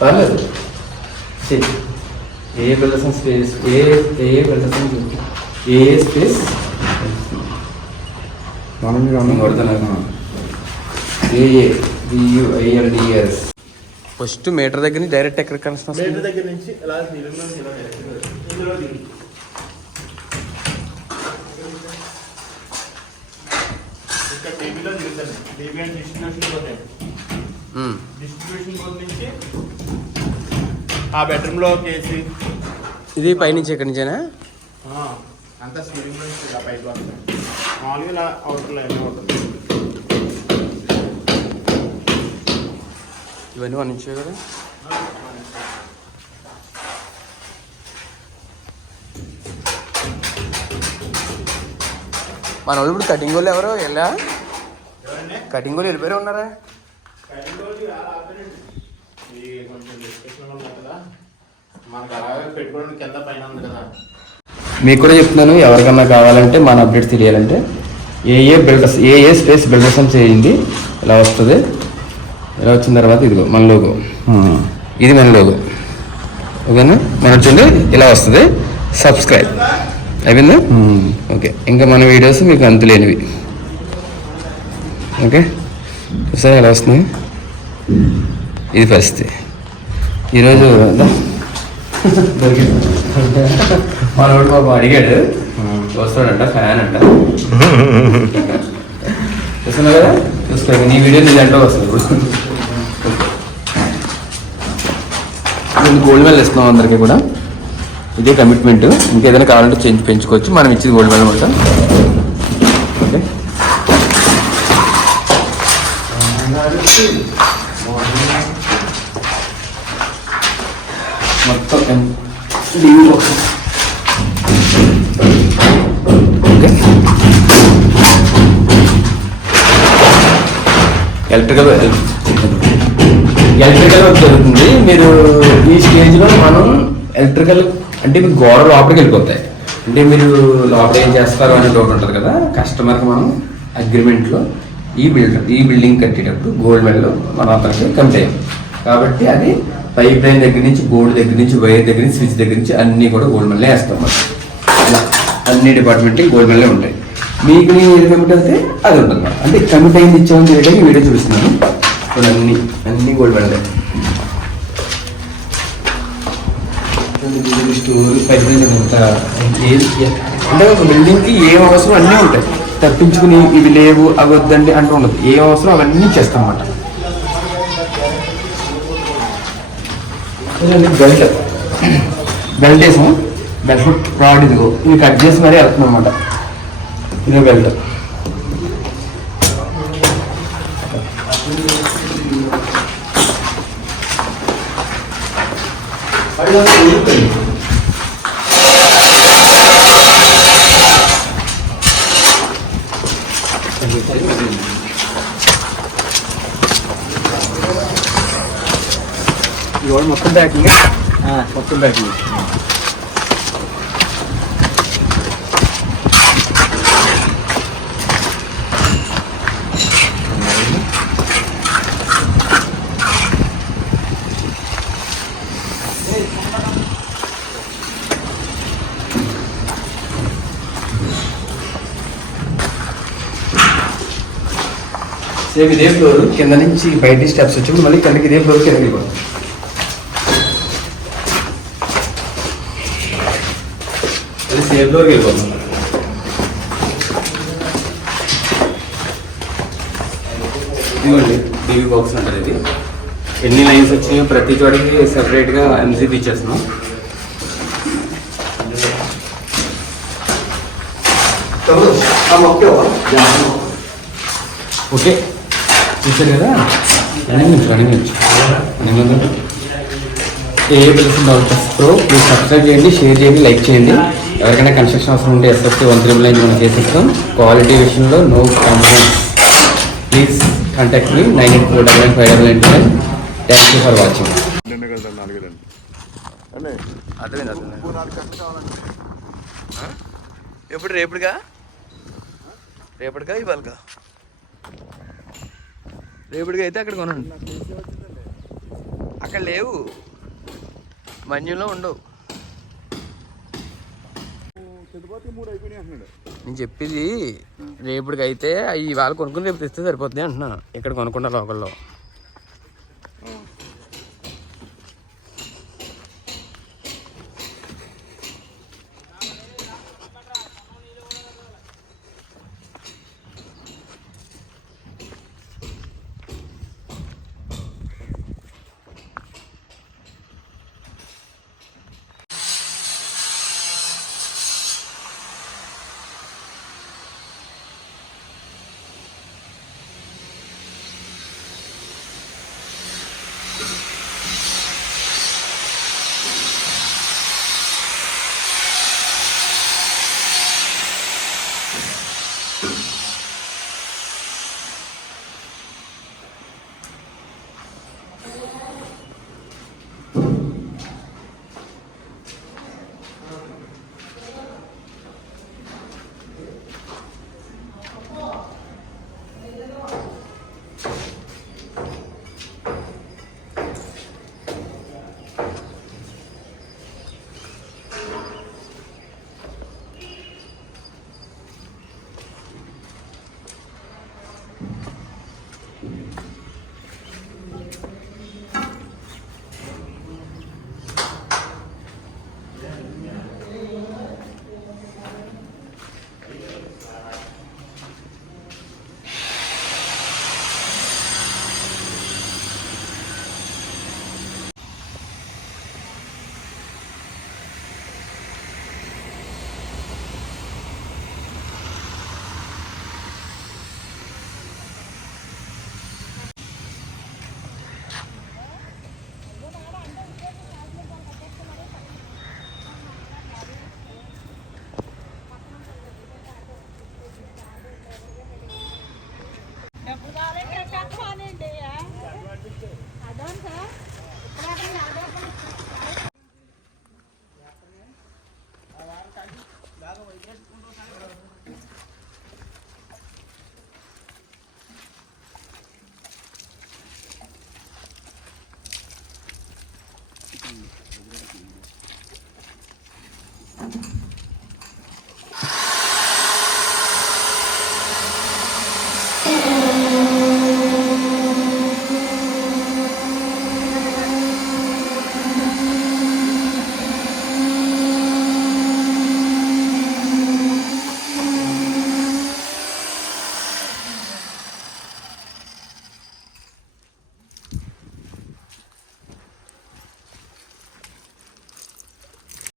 పర్లేదు. ఏ వెళ్ళసం స్పేస్ ఏ వెళ్ళసం ఏ space AABUILDS. First metre దగ్గర నుంచి డైరెక్ట్ ఎక్కడ కనెక్షన్ వస్తుంది? మీటర్ దగ్గర నుంచి ఇలా ఇందులో ఇక్కడ టీవీలో తిరుగుతాను. టీవీ అండ్ డిస్ట్రిబ్యూషన్ పోతాయి. డిస్ట్రిబ్యూషన్ బోర్డు నుంచి ఆ బెడ్రూమ్లో కేసి ఇది పైనుంచి ఎక్కడి నుంచేనా అంతా స్టీరింగ్ నుంచి ఇలా పైకి వస్తాయి. మామూలుగా ఇలా అవుట్లో ఏమో ఉంటుంది. ఇవన్నీ వన్ ఇంచే కదా. మన వాళ్ళు ఇప్పుడు కటింగ్ వాళ్ళు ఎవరు ఎలా కటింగ్ వాళ్ళు వెళ్ళిపోయి ఉన్నారా? మీకు కూడా చెప్తున్నాను, ఎవరికన్నా కావాలంటే మన అప్డేట్స్ తెలియాలంటే ఏఏ స్పేస్ బిల్డర్స్ చేయండి. ఇలా వస్తుంది. ఇలా వచ్చిన తర్వాత ఇదిగో మన లోగో, ఇది మన లోగో. ఓకేనా? మన వచ్చింది ఇలా వస్తుంది. సబ్స్క్రైబ్ అయిపోయిందా? ఓకే. ఇంకా మన వీడియోస్ మీకు అంతులేనివి. ఓకే సరే, ఎలా వస్తున్నాయి? ఇది పరిస్థితి ఈరోజు. మనోడు బాబు అడిగాడు, వస్తాడంట ఫ్యాన్ అంట. చూస్తున్నా కదా, చూసుకో. నీ వీడియో నీ దాంట్లో వస్తుంది ఇప్పుడు. నేను గోల్డ్ మెడల్ ఇస్తున్నాం అందరికీ కూడా. ఇదే కమిట్మెంట్. ఇంకేదైనా కావాలంటే పెంచుకోవచ్చు. మనం ఇచ్చేది గోల్డ్ మెడల్ అనమాట. ఓకే. మొత్తం leave box. Okay. Electrical work జరుగుతుంది. మీరు ఈ స్టేజ్లో మనం ఎలక్ట్రికల్ అంటే మీకు గోడ లోపలికి వెళ్ళిపోతాయి. అంటే మీరు లోపల ఏం చేస్తారు అనే డౌట్ ఉంటుంది కదా. కస్టమర్కి మనం అగ్రిమెంట్లో ఈ బిల్డింగ్ కట్టేటప్పుడు గోల్డ్ మెడల్ మనం అతనికి కమిట్ అయ్యాం కాబట్టి అది పైప్ లైన్ దగ్గర నుంచి, బోర్డు దగ్గర నుంచి, వైర్ దగ్గర నుంచి, స్విచ్ దగ్గర నుంచి అన్నీ కూడా గోల్డ్ మెడలే వేస్తాం మనం. అన్ని డిపార్ట్మెంట్కి గోల్డ్ మెడలే ఉంటాయి. మీకు నేను ఏది కమిట్ అయితే అది ఉంటుంది. అంటే కమిట్ అయింది ఇచ్చామని తెలియడానికి వీడియో చూపిస్తున్నాను. అన్ని గోల్డ్ మెడలే. స్టోర్ పైప్ లైన్ అంటే ఒక బిల్డింగ్కి ఏం అవసరం అన్నీ ఉంటాయి. తప్పించుకుని ఇవి లేవు అవి వద్దండి అంటూ ఉండదు. ఏ అవసరం అవన్నీ చేస్తాం అన్నమాట. బెల్ట్ వేసాం. బెల్ట్ ఫుట్ రాడ్ ఇదిగో ఇది కట్ చేసి మరీ వెళ్తున్నాం అన్నమాట. ఇదే బెల్ట్. ఇవాళ మొత్తం ప్యాకింగ్. మొత్తం ప్యాకింగ్. సేమ్ ఇదే ఫ్లోర్. కింద నుంచి బయట స్టెప్స్ వచ్చినప్పుడు మళ్ళీ కిందకి ఇదే ఫ్లోర్ కిందకి వెళ్ళిపోతుంది. అది సేమ్ ఫ్లోర్కి వెళ్ళిపోతుంది. ఇదిగోండి టీవీ బాక్స్ అంటారు. ఇది ఎన్ని లైన్స్ వచ్చినాయో ప్రతి చోటకి సెపరేట్గా ఎంసీబీ ఇచ్చేస్తున్నాం. ఓకే చూసారు కదా. ఏ బిల్స్ ప్రో మీరు సబ్స్క్రైబ్ చేయండి, షేర్ చేయండి, లైక్ చేయండి. ఎవరికైనా కన్స్ట్రక్షన్ అవసరం ఉంటే SFT 139 మనం చేసేస్తాం. క్వాలిటీ విషయంలో no compromise. Please contact me 98499599. Thank you for watching. అర్థమైంది. ఎప్పుడు రేపుడుగా ఇవ్వాలిగా రేపుడుగా అయితే అక్కడ కొనండి. అక్కడ లేవు, మన్యూలో ఉండవు. నేను చెప్పింది రేపుడికి అయితే ఇవాళ కొనుక్కుని రేపు తెస్తే సరిపోతుంది అంటున్నా. ఇక్కడ కొనుక్కున్నా లోకల్లో.